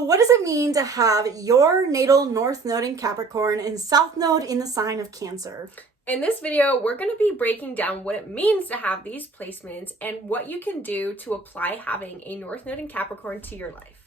So what does it mean to have your natal North Node in Capricorn and South Node in the sign of Cancer? In this video, we're going to be breaking down what it means to have these placements and what you can do to apply having a North Node in Capricorn to your life.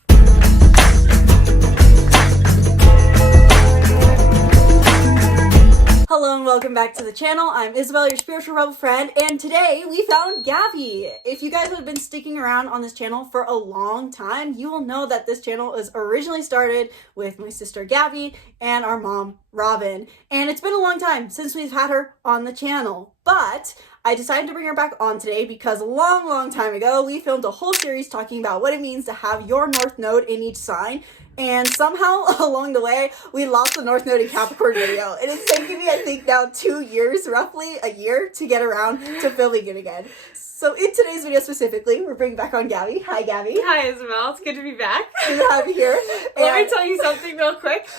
Hello and welcome back to the channel. I'm Isabelle, your spiritual rebel friend, and today we found Gabby. If you guys have been sticking around on this channel for a long time, you will know that this channel was originally started with my sister Gabby and our mom Robin. And it's been a long time since we've had her on the channel, but I decided to bring her back on today because a long time ago, we filmed a whole series talking about what it means to have your North Node in each sign. And somehow along the way, we lost the North Node in Capricorn video. And it's taken me, I think, now 2 years, roughly a year, to get around to filming it again. So in today's video specifically, we're bringing back on Gabby. Hi, Gabby. Hi, Isabelle. It's good to be back. Good to have you here. Let me tell you something real quick.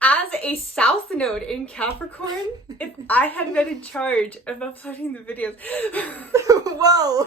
As a South Node in Capricorn, if I had been in charge of uploading the videos... Whoa!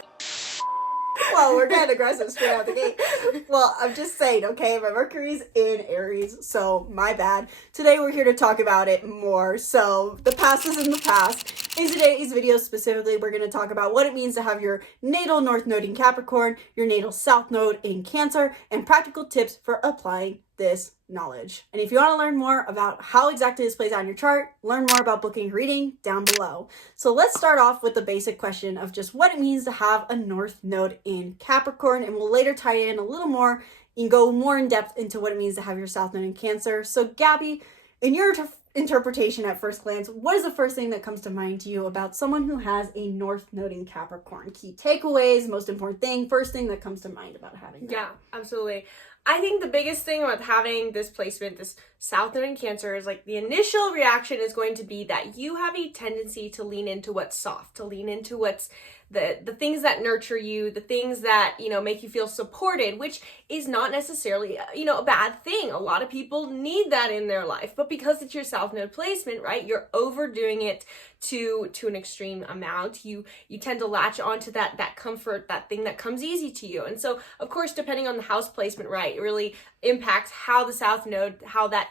Well, we're getting aggressive straight out the gate. Well, I'm just saying, okay, my Mercury's in Aries, so my bad. Today we're here to talk about it more. So the past is in the past. In today's video specifically, we're going to talk about what it means to have your natal North Node in Capricorn, your natal South Node in Cancer, and practical tips for applying this knowledge. And if you want to learn more about how exactly this plays out in your chart, learn more about booking a reading down below. So let's start off with the basic question of just what it means to have a North Node in Capricorn, and we'll later tie in a little more and go more in depth into what it means to have your South Node in Cancer. So Gabby, in your interpretation at first glance, what is the first thing that comes to mind to you about someone who has a North Node in Capricorn? Key takeaways, most important thing, first thing that comes to mind about having that. Yeah, absolutely. I think the biggest thing with having this placement, this South Node in Cancer, is like the initial reaction is going to be that you have a tendency to lean into what's soft, to lean into what's the things that nurture you, the things that, you know, make you feel supported, which is not necessarily, you know, a bad thing. A lot of people need that in their life, but because it's your South Node placement, right, you're overdoing it to an extreme amount. You tend to latch onto that comfort, that thing that comes easy to you. And so, of course, depending on the house placement, right, it really impacts how the South Node, how that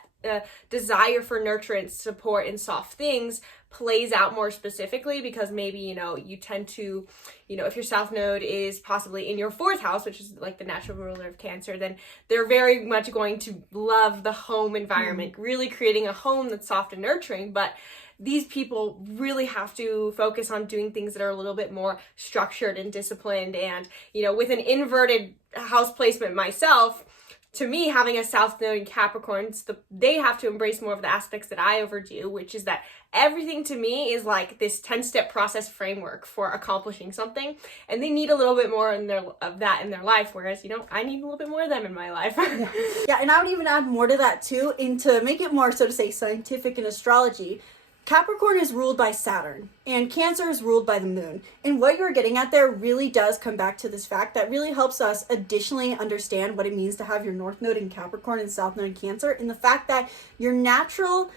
desire for nurturance, support, and soft things plays out more specifically, because maybe, you know, you tend to, you know, if your South Node is possibly in your 4th house, which is like the natural ruler of Cancer, then they're very much going to love the home environment, really creating a home that's soft and nurturing. But these people really have to focus on doing things that are a little bit more structured and disciplined. And, you know, with an inverted house placement myself, to me, having a South Node in Capricorn, they have to embrace more of the aspects that I overdo, which is that everything to me is like this 10-step process framework for accomplishing something, and they need a little bit more of that in their life, whereas, you know, I need a little bit more of them in my life. Yeah, and I would even add more to that too, and to make it more, so to say, scientific in astrology. Capricorn is ruled by Saturn, and Cancer is ruled by the Moon. And what you're getting at there really does come back to this fact that really helps us additionally understand what it means to have your North Node in Capricorn and South Node in Cancer, and the fact that your natural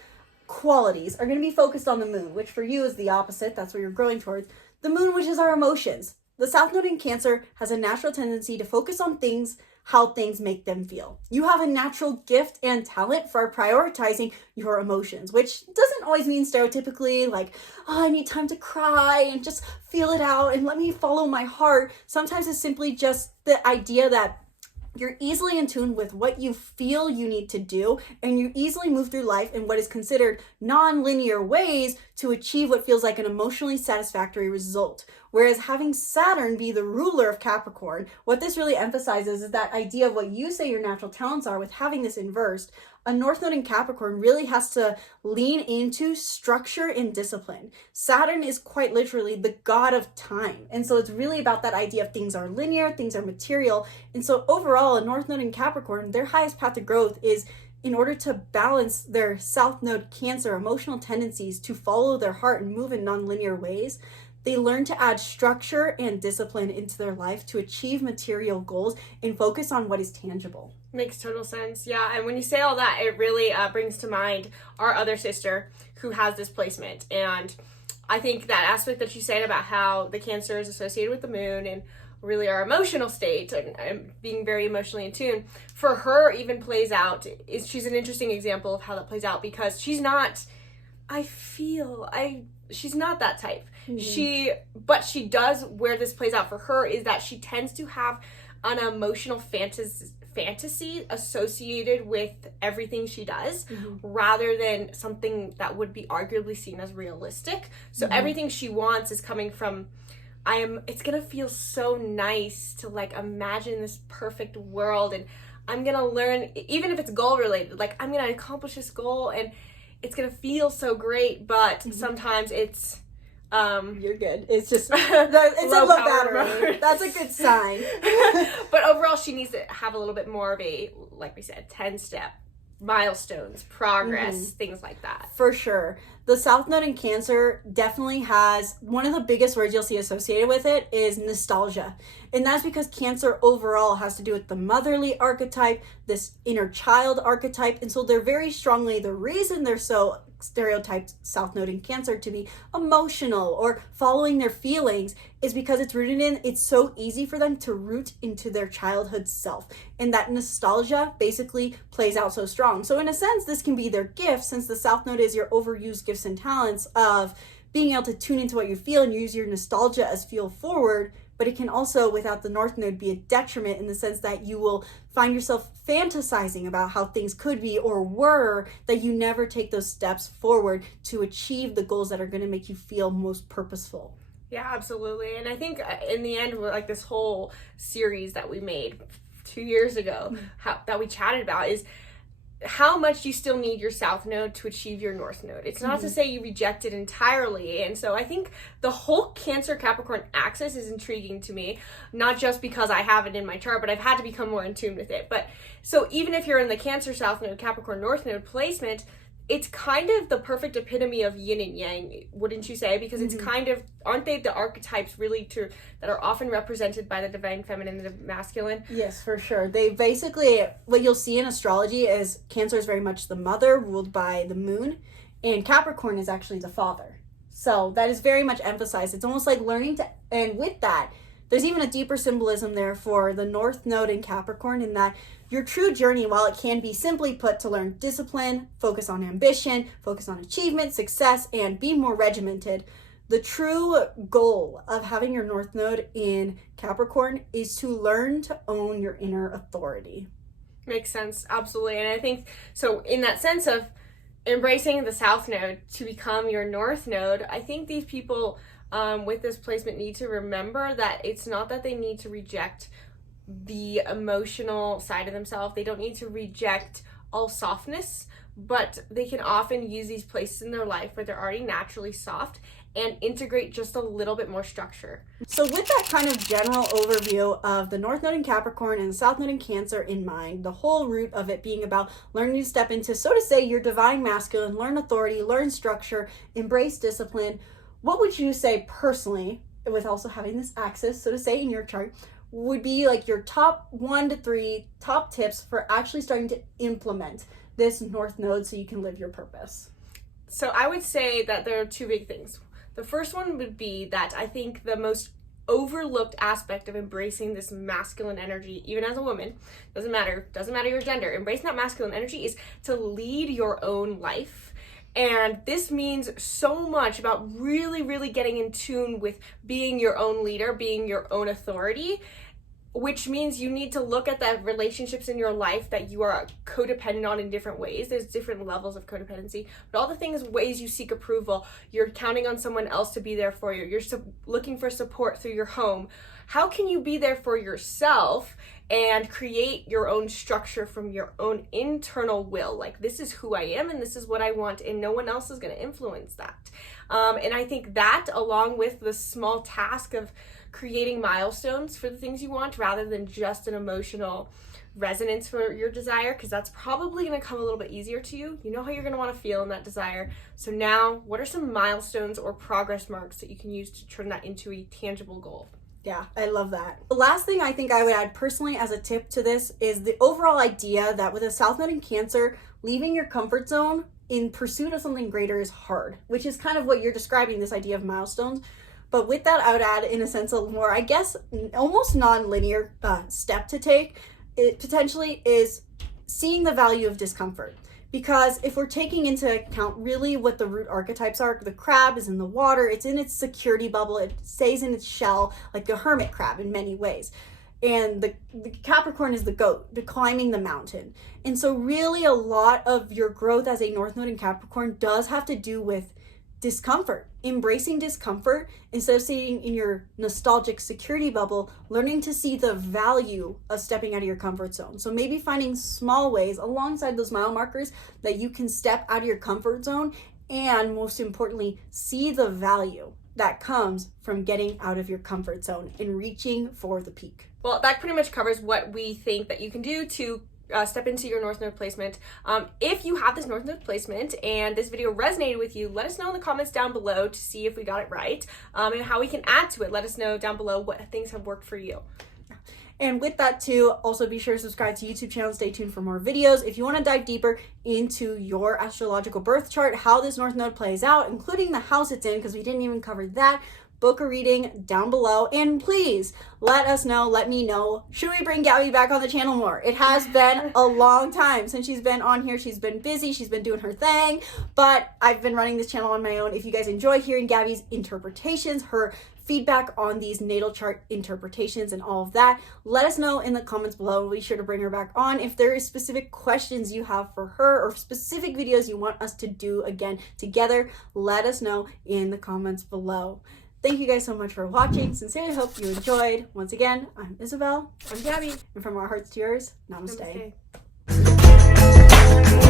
qualities are going to be focused on the Moon, which for you is the opposite. That's what you're growing towards. The Moon, which is our emotions. The South Node in Cancer has a natural tendency to focus on things, how things make them feel. You have a natural gift and talent for prioritizing your emotions, which doesn't always mean stereotypically like, oh, I need time to cry and just feel it out and let me follow my heart. Sometimes it's simply just the idea that you're easily in tune with what you feel you need to do, and you easily move through life in what is considered non-linear ways to achieve what feels like an emotionally satisfactory result. Whereas having Saturn be the ruler of Capricorn, what this really emphasizes is that idea of what you say your natural talents are. With having this inversed, a North Node in Capricorn really has to lean into structure and discipline. Saturn is quite literally the god of time. And so it's really about that idea of things are linear, things are material. And so overall, a North Node in Capricorn, their highest path to growth is in order to balance their South Node Cancer emotional tendencies to follow their heart and move in nonlinear ways. They learn to add structure and discipline into their life to achieve material goals and focus on what is tangible. Makes total sense. Yeah, and when you say all that, it really brings to mind our other sister who has this placement. And I think that aspect that you said about how the Cancer is associated with the Moon and really our emotional state and being very emotionally in tune, for her even plays out, she's an interesting example of how that plays out, because she's not, she's not that type. But she does, where this plays out for her is that she tends to have an emotional fantasy associated with everything she does, rather than something that would be arguably seen as realistic. So everything she wants is coming from, it's gonna feel so nice to like imagine this perfect world, and I'm gonna learn, even if it's goal related, like I'm gonna accomplish this goal and it's gonna feel so great. But sometimes it's you're good. It's just it's a low battery. That's a good sign. But overall, she needs to have a little bit more of a, like we said, 10-step milestones, progress, things like that. For sure. The South Node in Cancer definitely has, one of the biggest words you'll see associated with it is nostalgia. And that's because Cancer overall has to do with the motherly archetype, this inner child archetype. And so they're very strongly, the reason they're so stereotyped South Node in Cancer to be emotional or following their feelings is because it's rooted in, it's so easy for them to root into their childhood self. And that nostalgia basically plays out so strong. So in a sense, this can be their gift, since the South Node is your overused gifts and talents of being able to tune into what you feel and use your nostalgia as fuel forward. But it can also, without the North Node, be a detriment in the sense that you will find yourself fantasizing about how things could be or were, that you never take those steps forward to achieve the goals that are going to make you feel most purposeful. Yeah, absolutely. And I think in the end, like this whole series that we made 2 years ago, that we chatted about, is how much you still need your South Node to achieve your North Node. It's not to say you reject it entirely. And so I think the whole Cancer Capricorn axis is intriguing to me, not just because I have it in my chart, but I've had to become more in tune with it. But so even if you're in the Cancer South Node, Capricorn North Node placement, it's kind of the perfect epitome of yin and yang, wouldn't you say? Because it's kind of, aren't they the archetypes really that are often represented by the divine feminine and the masculine? Yes, for sure. They basically, what you'll see in astrology is Cancer is very much the mother, ruled by the moon, and Capricorn is actually the father. So that is very much emphasized. It's almost like learning to, and with that, there's even a deeper symbolism there for the North Node in Capricorn, in that your true journey, while it can be simply put to learn discipline, focus on ambition, focus on achievement, success, and be more regimented, the true goal of having your North Node in Capricorn is to learn to own your inner authority. Makes sense, absolutely. And I think, so in that sense of embracing the South Node to become your North Node, I think these people with this placement need to remember that it's not that they need to reject the emotional side of themselves. They don't need to reject all softness, but they can often use these places in their life where they're already naturally soft and integrate just a little bit more structure. So with that kind of general overview of the North Node in Capricorn and the South Node in Cancer in mind, the whole root of it being about learning to step into, so to say, your divine masculine, learn authority, learn structure, embrace discipline, what would you say personally, with also having this axis, so to say, in your chart, would be like your top 1 to 3 top tips for actually starting to implement this North Node so you can live your purpose? So I would say that there are 2 big things. The first one would be that I think the most overlooked aspect of embracing this masculine energy, even as a woman, doesn't matter your gender, embracing that masculine energy is to lead your own life. And this means so much about really, really getting in tune with being your own leader, being your own authority, which means you need to look at the relationships in your life that you are codependent on in different ways. There's different levels of codependency, but all the things, ways you seek approval, you're counting on someone else to be there for you, you're looking for support through your home. How can you be there for yourself and create your own structure from your own internal will? Like, this is who I am and this is what I want, and no one else is going to influence that. And I think that, along with the small task of creating milestones for the things you want rather than just an emotional resonance for your desire, because that's probably going to come a little bit easier to you. You know how you're going to want to feel in that desire. So now, what are some milestones or progress marks that you can use to turn that into a tangible goal? Yeah, I love that. The last thing I think I would add personally as a tip to this is the overall idea that with a South Node in Cancer, leaving your comfort zone in pursuit of something greater is hard, which is kind of what you're describing, this idea of milestones. But with that, I would add, in a sense, a more, I guess, almost non-linear step to take. It potentially is seeing the value of discomfort. Because if we're taking into account really what the root archetypes are, the crab is in the water, it's in its security bubble, it stays in its shell, like the hermit crab in many ways. And the Capricorn is the goat, the climbing the mountain. And so really a lot of your growth as a North Node in Capricorn does have to do with discomfort, embracing discomfort instead of staying in your nostalgic security bubble, learning to see the value of stepping out of your comfort zone. So maybe finding small ways alongside those mile markers that you can step out of your comfort zone, and most importantly, see the value that comes from getting out of your comfort zone and reaching for the peak. Well, that pretty much covers what we think that you can do to step into your North Node placement. If you have this North Node placement and this video resonated with you, let us know in the comments down below to see if we got it right, and how we can add to it. Let us know down below what things have worked for you. And with that too, also be sure to subscribe to YouTube channel. Stay tuned for more videos. If you want to dive deeper into your astrological birth chart, how this North Node plays out, including the house it's in, because we didn't even cover that, book a reading down below. And please let us know, let me know, should we bring Gabby back on the channel more? It has been a long time since she's been on here. She's been busy, she's been doing her thing, but I've been running this channel on my own. If you guys enjoy hearing Gabby's interpretations, her feedback on these natal chart interpretations and all of that, let us know in the comments below. We'll be sure to bring her back on. If there is specific questions you have for her or specific videos you want us to do again together, let us know in the comments below. Thank you guys so much for watching. Sincerely hope you enjoyed. Once again, I'm Isabelle. I'm Gabby. And from our hearts to yours, namaste. Namaste.